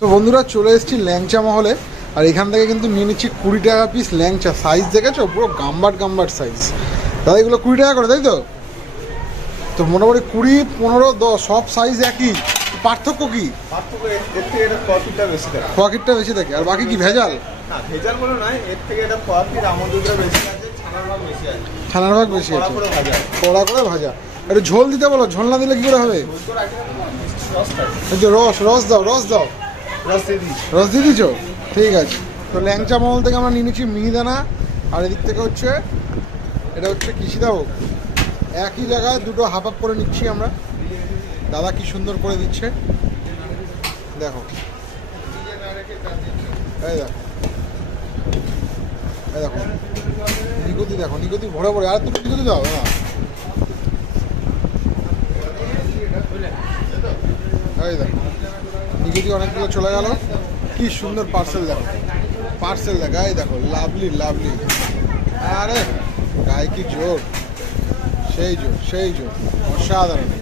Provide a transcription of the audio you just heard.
তো বন্ধুরা চলে এসেছি ল্যাংচা মহলে। আর এখান থেকে কিন্তু নিয়ে নিচ্ছি 20 টাকা পিস ল্যাংচা। সাইজ দেখেছো পুরো গাম্বার সাইজ। দাদা এগুলো 20 টাকা করে, তাই তো? তো মোটামুটি 20, 15, 10 সব সাইজ একই, পার্থক্য কি? পকেটটা বেশি থাকে আর বাকি কি ভেজাল? না ভেজাল বলে নয়, এর থেকে এটা পকেট আমুদটা বেশি আছে, ছানার ভাগ বেশি আছে, কড়া করে ভাজা। একটু ঝোল দিতে বলো, ঝোল না দিলে কি করে হবে? রস দাও, রস দিয়ে দিচ্ছ, ঠিক আছে। তো ল্যাংচা মহল থেকে আমরা নিয়ে নিচ্ছি মিহিদানা, আর এদিক থেকে হচ্ছে এটা হচ্ছে কৃষিদাভোগ। একই জায়গায় দুটো হাফ হাফ করে নিচ্ছি আমরা। দাদা কি সুন্দর করে দিচ্ছে, দেখো। এই দেখো, এই দেখো নিকুতি, দেখো নিকুতি ভরে ভরে। আর তুমি নিকুতি দাও না, এই দেখো নিকুতি অনেকগুলো চলে গেল। কি সুন্দর পার্সেল দেখো, পার্সেল দেখো, এই দেখো লাভলি। আরে গায়ে কি জোর, সেই জোর অসাধারণ।